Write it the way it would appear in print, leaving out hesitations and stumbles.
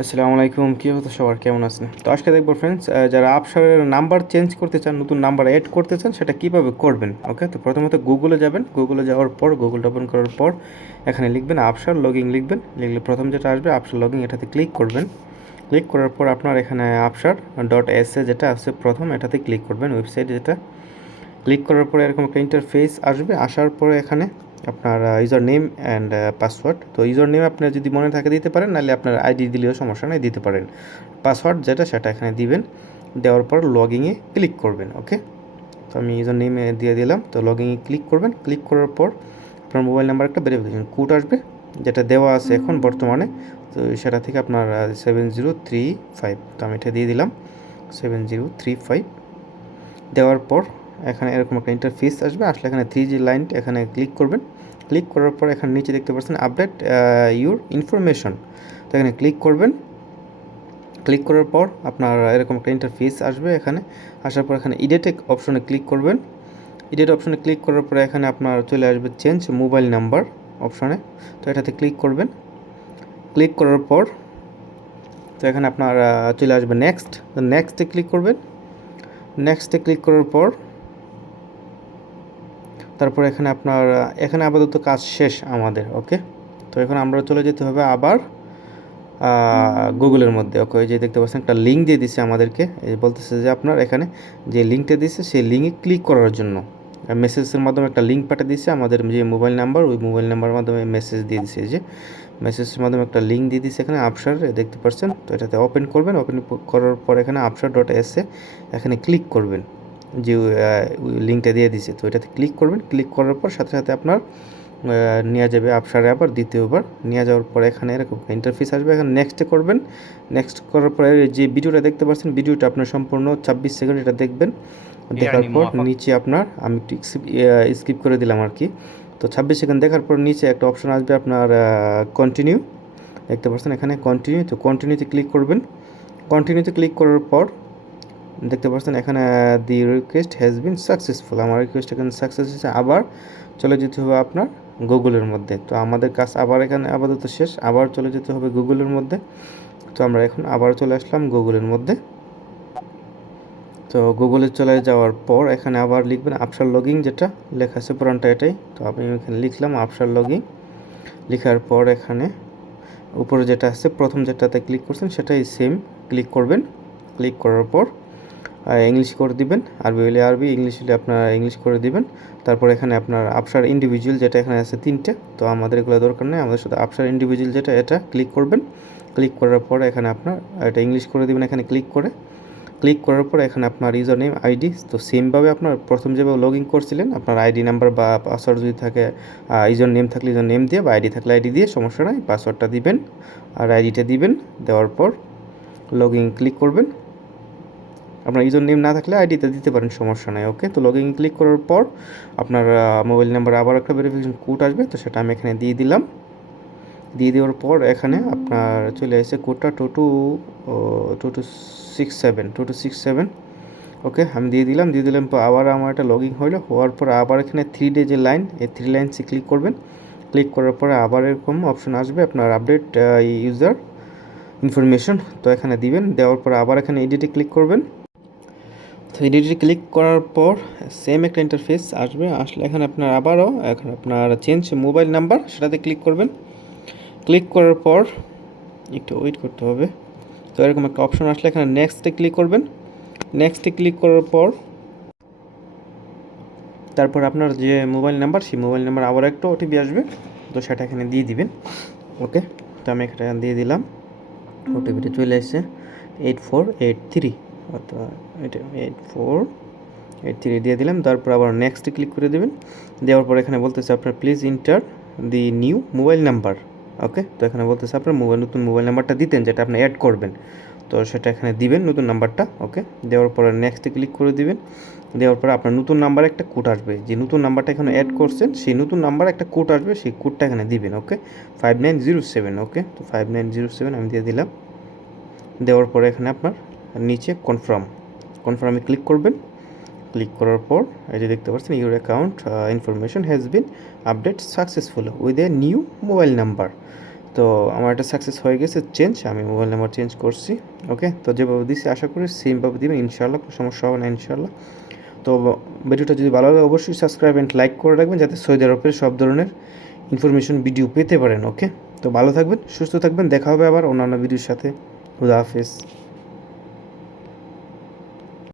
আসসালামু আলাইকুম, কী অবস্থা সবার, কেমন আছেন? তো আজকে দেখবো ফ্রেন্ডস, যারা আপসারের নাম্বার চেঞ্জ করতে চান, নতুন নাম্বার অ্যাড করতে চান, সেটা কীভাবে করবেন। ওকে, তো প্রথমত গুগলে যাবেন। গুগলে যাওয়ার পর গুগলটা ওপেন করার পর এখানে লিখবেন আপসার লগিং লিখবেন। লিখলে প্রথম যেটা আসবে আপসার লগিং, এটাতে ক্লিক করবেন। ক্লিক করার পর আপনার এখানে আপসার .sa যেটা আছে প্রথম, এটাতে ক্লিক করবেন, ওয়েবসাইট যেটা। ক্লিক করার পরে এরকম একটা ইন্টারফেস আসবে। আসার পরে এখানে আপনার ইউজার নেম অ্যান্ড পাসওয়ার্ড। তো ইউজার নেম আপনার যদি মনে থাকে দিতে পারেন, নাহলে আপনার আইডি দিলেও সমস্যা নেই, দিতে পারেন। পাসওয়ার্ড যেটা সেটা এখানে দিবেন। দেওয়ার পর লগিংয়ে ক্লিক করবেন। ওকে, তো আমি ইউজার নেমে দিয়ে দিলাম। তো লগিংয়ে ক্লিক করবেন। ক্লিক করার পর আপনার মোবাইল নাম্বার একটা ভেরিফিকেশন কোড আসবে, যেটা দেওয়া আছে এখন বর্তমানে। তো সেটা থেকে আপনার 7035, তো আমি এটা দিয়ে দিলাম 7035। দেওয়ার পর এখানে এরকম একটা ইন্টারফেস আসবে। আসলে এখানে 3G লাইন এখানে ক্লিক করবেন। ক্লিক করার পর এখানে নিচে দেখতে পাচ্ছেন আপডেট ইউর ইনফরমেশন, তো এখানে ক্লিক করবেন। ক্লিক করার পর আপনার এরকম একটা ইন্টারফেস আসবে। এখানে আসার পর এখানে এডিট অপশনে ক্লিক করবেন। এডিট অপশনে ক্লিক করার পরে এখানে আপনার চলে আসবে চেঞ্জ মোবাইল নাম্বার অপশনে, তো এটাতে ক্লিক করবেন। ক্লিক করার পর তো এখানে আপনার চলে আসবে নেক্সট, তো নেক্সটে ক্লিক করবেন। নেক্সটে ক্লিক করার পর তারপর এখানে আপনার এখানে আপাতত কাজ শেষ আমাদের। ওকে, তো এখন আমরা চলে যেতে হবে আবার গুগলের মধ্যে। ওকে, ওই যে দেখতে পাচ্ছেন একটা লিঙ্ক দিয়ে দিছে আমাদেরকে, এই বলতেছে যে আপনার এখানে যে লিঙ্কটা দিছে সেই লিঙ্কে ক্লিক করার জন্য মেসেজের মাধ্যমে একটা লিঙ্ক পাঠিয়ে দিছে আমাদের যে মোবাইল নাম্বার, ওই মোবাইল নাম্বারের মাধ্যমে মেসেজ দিয়ে দিছে। যে মেসেজের মাধ্যমে একটা লিঙ্ক দিয়ে দিছে এখানে আপসার, দেখতে পাচ্ছেন। তো এটাতে ওপেন করবেন। ওপেন করার পর এখানে আপসার এখানে ক্লিক করবেন, যে লিঙ্কটা দিয়ে দিছে। তো এটাতে ক্লিক করবেন। ক্লিক করার পর সাথে সাথে আপনার নিয়ে যাবে আপসারে আবার দ্বিতীয়বার। নিয়ে যাওয়ার পর এখানে এরকম ইন্টারফেস আসবে, এখানে নেক্সটে করবেন। নেক্সট করার পরে যে ভিডিওটা দেখতে পাচ্ছেন, ভিডিওটা আপনার সম্পূর্ণ 26 সেকেন্ড, এটা দেখবেন। দেখার পর নিচে আপনার আমি স্কিপ করে দিলাম আর কি। তো 26 সেকেন্ড দেখার পর নিচে একটা অপশন আসবে আপনার কন্টিনিউ, দেখতে পাচ্ছেন এখানে কন্টিনিউ। তো কন্টিনিউতে ক্লিক করবেন। কন্টিনিউতে ক্লিক করার পর দেখতে পাচ্ছেন এখানে দি রিকোয়েস্ট হ্যাজ বিন সাকসেসফুল, আমার রিকোয়েস্ট এখানে সাকসেস হয়েছে। আবার চলে যেতে হবে আপনার গুগলের মধ্যে। তো আমাদের কাজ আবার এখানে আপাতত শেষ, আবার চলে যেতে হবে গুগলের মধ্যে। তো আমরা এখন আবার চলে আসলাম গুগলের মধ্যে। তো গুগলে চলে যাওয়ার পর এখানে আবার লিখবেন আপসার লগিং, যেটা লেখা আছে পুরানটা এটাই। তো আমি এখানে লিখলাম আপসার লগিং। লেখার পর এখানে উপরে যেটা আছে প্রথম যেটাতে ক্লিক করছেন সেটাই সেম ক্লিক করবেন। ক্লিক করার পর ইংলিশ করে দিবেন, আরবি হলে আরবি, ইংলিশ হলে আপনার ইংলিশ করে দিবেন। তারপর এখানে আপনার আপসার ইন্ডিভিজুয়াল যেটা এখানে আছে 3টে, তো আমাদের এগুলো দরকার নেই, আমাদের শুধু আপসার ইন্ডিভিজুয়াল যেটা, এটা ক্লিক করবেন। ক্লিক করার পর এখানে আপনার এটা ইংলিশ করে দিবেন এখানে ক্লিক করে। ক্লিক করার পর এখানে আপনার ইউজার নেম আইডি, তো সেমভাবে আপনার প্রথম যেভাবে লগ ইন করছিলেন, আপনার আইডি নাম্বার বা পাসওয়ার্ড যদি থাকে, ইউজার নেম থাকলে ইউজার নেম দিয়ে, বা আইডি থাকলে আইডি দিয়ে, সমস্যা নাই, পাসওয়ার্ডটা দিবেন আর আইডিটা দিবেন। দেওয়ার পর লগ ইন ক্লিক করবেন। আপনার ইউজার নেম না থাকলে আইডিতে দিতে পারেন, সমস্যা নাই। ওকে, তো লগ ইন ক্লিক করার পর আপনার মোবাইল নাম্বার আবার একটা ভেরিফিকেশন কোড আসবে, তো সেটা আমি এখানে দিয়ে দিলাম। দিয়ে দেওয়ার পর এখানে আপনার চলে এসেছে কোডটা 2267। ওকে, আমি দিয়ে দিলাম। দিয়ে দিলাম তো আবার আমার একটা লগ ইন হলো, হওয়ার পর আবার এখানে 3 যে লাইন, এই 3 লাইনসে ক্লিক করবেন। ক্লিক করার পরে আবার এরকম অপশন আসবে আপনার আপডেট ইউজার ইনফরমেশন, তো এখানে দিবেন। দেওয়ার পর আবার এখানে এডিটে ক্লিক করবেন। তো এডিটে ক্লিক করার পর সেম একটা ইন্টারফেস আসবে। আসলে এখানে আপনার আবারও এখন আপনার চেঞ্জ মোবাইল নাম্বার, সেটাতে ক্লিক করবেন। ক্লিক করার পর একটু ওয়েট করতে হবে। তো এরকম একটা অপশন আসলে এখানে নেক্সটে ক্লিক করবেন। নেক্সটে ক্লিক করার পর তারপর আপনার যে মোবাইল নাম্বার, সেই মোবাইল নাম্বার আবার একটা ওটিপি আসবে, তো সেটা এখানে দিয়ে দিবেন। ওকে, তো আমি এখানে দিয়ে দিলাম। ওটিপিটা চলে এসেছে 8483, অথবা এটা 8483 দিয়ে দিলাম। তারপর আবার নেক্সটে ক্লিক করে দেবেন। দেওয়ার পর এখানে বলতেছে আপনার please enter the new mobile number. Okay, তো এখানে বলতেছে আপনার নতুন মোবাইল নাম্বারটা দিতেন, যেটা আপনি অ্যাড করবেন, তো সেটা এখানে দিবেন নতুন নাম্বারটা। ওকে, দেওয়ার পরে নেক্সটে ক্লিক করে দিবেন। দেওয়ার পরে আপনার নতুন নাম্বারে একটা কোড আসবে, যে নতুন নাম্বারটা এখানে অ্যাড করছেন সেই নতুন নাম্বারে একটা কোড আসবে, সেই কোডটা এখানে দিবেন। ওকে, 5907। ওকে, তো 5907 আমি দিয়ে দিলাম। দেওয়ার পরে এখানে আপনার নিচে কনফার্মে ক্লিক করবেন। ক্লিক করার পর এই যে দেখতে পাচ্ছেন your account information has been update successful with a new mobile number. তো আমার এটা সাকসেস হয়ে গেছে চেঞ্জ, আমি মোবাইল নাম্বার চেঞ্জ করছি। ওকে, তো যেভাবে দিচ্ছি আশা করি সেমভাবে দিবেন, ইনশাআল্লাহ কোনো সমস্যা হবে না ইনশাআল্লাহ। তো ভিডিওটা যদি ভালো লাগে অবশ্যই সাবস্ক্রাইব অ্যান্ড লাইক করে রাখবেন, যাতে সৌদি আরবের সব ধরনের ইনফরমেশন ভিডিও পেতে পারেন। ওকে, তো ভালো থাকবেন, সুস্থ থাকবেন, দেখা হবে আবার অন্যান্য ভিডিওর সাথে। খুদা হাফেজ।